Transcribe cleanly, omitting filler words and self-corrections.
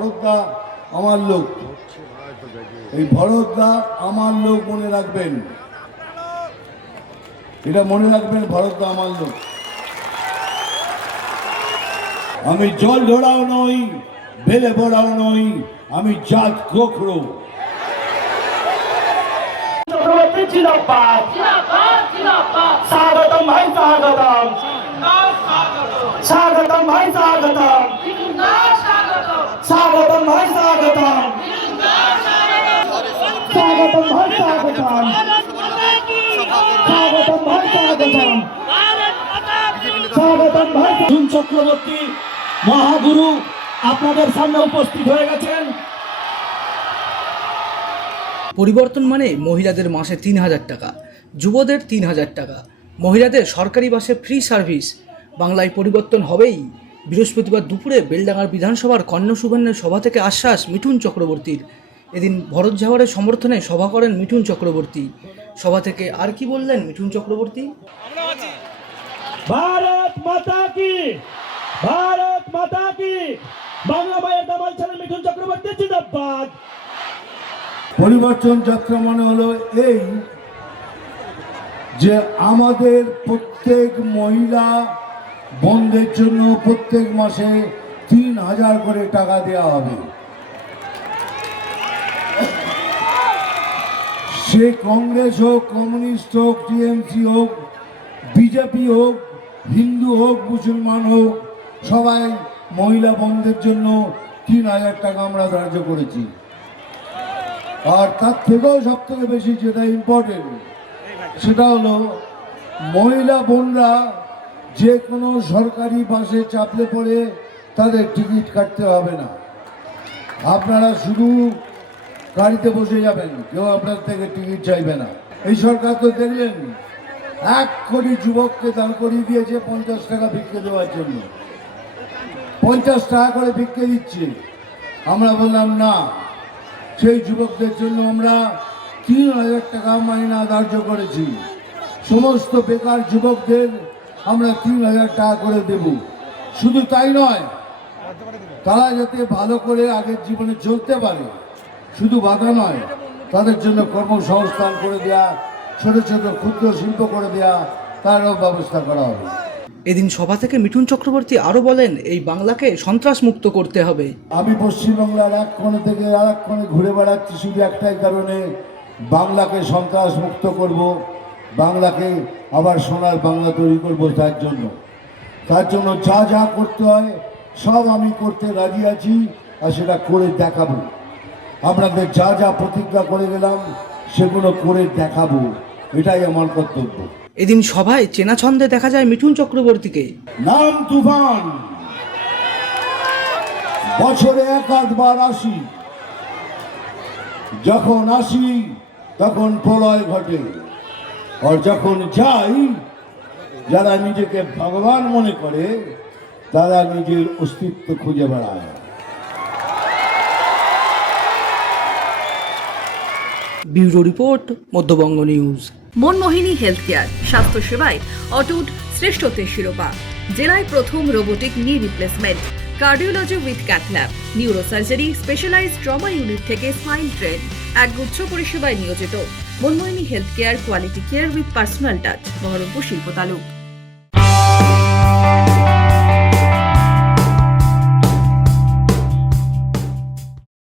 ভরতদা আমার লোক, এই ভরতদা আমার লোক, মনে রাখবেন, এটা মনে রাখবেন, ভরতদা আমার লোক। আমি জল ধরাও নই, বেলে পড়াও নই, আমি জাত গোখরো। স্বাগতম ভাই, স্বাগতম, স্বাগতম ভাই, স্বাগতম, স্বাগতম ভাই, স্বাগতম, স্বাগতম ভাই, স্বাগতম, স্বাগতম ভাই, স্বাগতম, স্বাগতম ভাই। মিঠুন চক্রবর্তী মহাগুরু আপনাদের সামনে উপস্থিত হয়ে গেছেন। পরিবর্তন মানে মহিলাদের মাসে ৩,০০০ টাকা, যুবদের ৩,০০০ টাকা, মহিলাদের সরকারি বাসে ফ্রি সার্ভিস। বাংলায় পরিবর্তন হবেই। বৃহস্পতিবার দুপুরে বেলডাঙ্গার বিধানসভার কর্ণ সুবর্ণের সভা থেকে আশ্বাস মিঠুন চক্রবর্তীর। এদিন ভরত ঝাওয়ারের সমর্থনে সভা করেন মিঠুন চক্রবর্তী। সভা থেকে আর কি বললেন মিঠুন চক্রবর্তী? ভারত মাতা কি, ভারত মাতা কি, বাংলা মায়ের দামাল ছেলে মিঠুন চক্রবর্তী জিন্দাবাদ। পরিবর্তন যাত্রা মানে হলো এই যে আমাদের প্রত্যেক মহিলা বোনদের জন্য প্রত্যেক মাসে ৩,০০০ করে টাকা দেওয়া হবে। সে কংগ্রেস হোক, কমিউনিস্ট হোক, টিএমসি হোক, বিজেপি হোক, হিন্দু হোক, মুসলমান হোক, সবাই মহিলা বোনদের জন্য ৩,০০০ টাকা আমরা ধার্য করেছি। আর তার থেকেও সব থেকে বেশি যেটা ইম্পর্টেন্ট, সেটা হলো মহিলা বোনরা যে কোনো সরকারি বাসে চাপলে পরে তাদের টিকিট কাটতে হবে না। আপনারা শুধু গাড়িতে বসে যাবেন, কেউ আপনার থেকে টিকিট চাইবে না। এই সরকার তো দেখলেন ১ কোটি যুবককে দাঁড় করিয়ে দিয়েছে ৫০ টাকা ভিক্ষে দেওয়ার জন্য। ৫০ টাকা করে ভিক্ষে দিচ্ছে। আমরা বললাম না, সেই যুবকদের জন্য আমরা ৩,০০০ টাকা মাইনা ধার্য করেছি। সমস্ত বেকার যুবকদের আমরা ৩,০০০ টাকা করে দেব। শুধু তাই নয়, তারা যাতে ভালো করে আগের জীবনে চলতে পারে, শুধু বাধা নয়, তাদের জন্য কর্মসংস্থান করে দেয়া, ছোট ছোট ক্ষুদ্র শিল্প করে দেয়া, তারও ব্যবস্থা করা হবে। এদিন সভা থেকে মিঠুন চক্রবর্তী আরও বলেন, এই বাংলাকে সন্ত্রাস মুক্ত করতে হবে। আমি পশ্চিমবাংলার এক কোণে থেকে আর এক কোণে ঘুরে বেড়াচ্ছি শুধু একটাই কারণে, বাংলাকে সন্ত্রাস মুক্ত করব, বাংলাকে আবার সোনার বাংলা তৈরি করব। তার জন্য যা যা করতে হয় সব আমি করতে রাজি আছি, আর সেটা করে দেখাবো। আপনাদের যা যা প্রতিজ্ঞা করে গেলাম সেগুলো করে দেখাবো, এটাই আমার কর্তব্য। এদিন সভায় চেনা ছন্দে দেখা যায় মিঠুন চক্রবর্তীকে। নাম তুফান, বছরে ১-৮বার আসি, যখন আসি তখন প্রলয় ঘটে, আর যখন যাই যারা নিজেকে ভগবান মনে করে তারা নিজের অস্তিত্ব খুঁজে বেড়ায়। Bureau report, Madhyabanga news. Manmohini health care, স্বাস্থ্য সেবায় অটুট শ্রেষ্ঠত্বের শিরোপা। জেলায় প্রথম robotic knee replacement, cardiology with cath lab, neurosurgery, specialized trauma unit থেকে স্পাইন ট্রেন, একগুচ্ছ পরিষেবায় নিয়োজিত। Manmohini health care, quality care with personal touch, Baharampur শিল্প তালুক।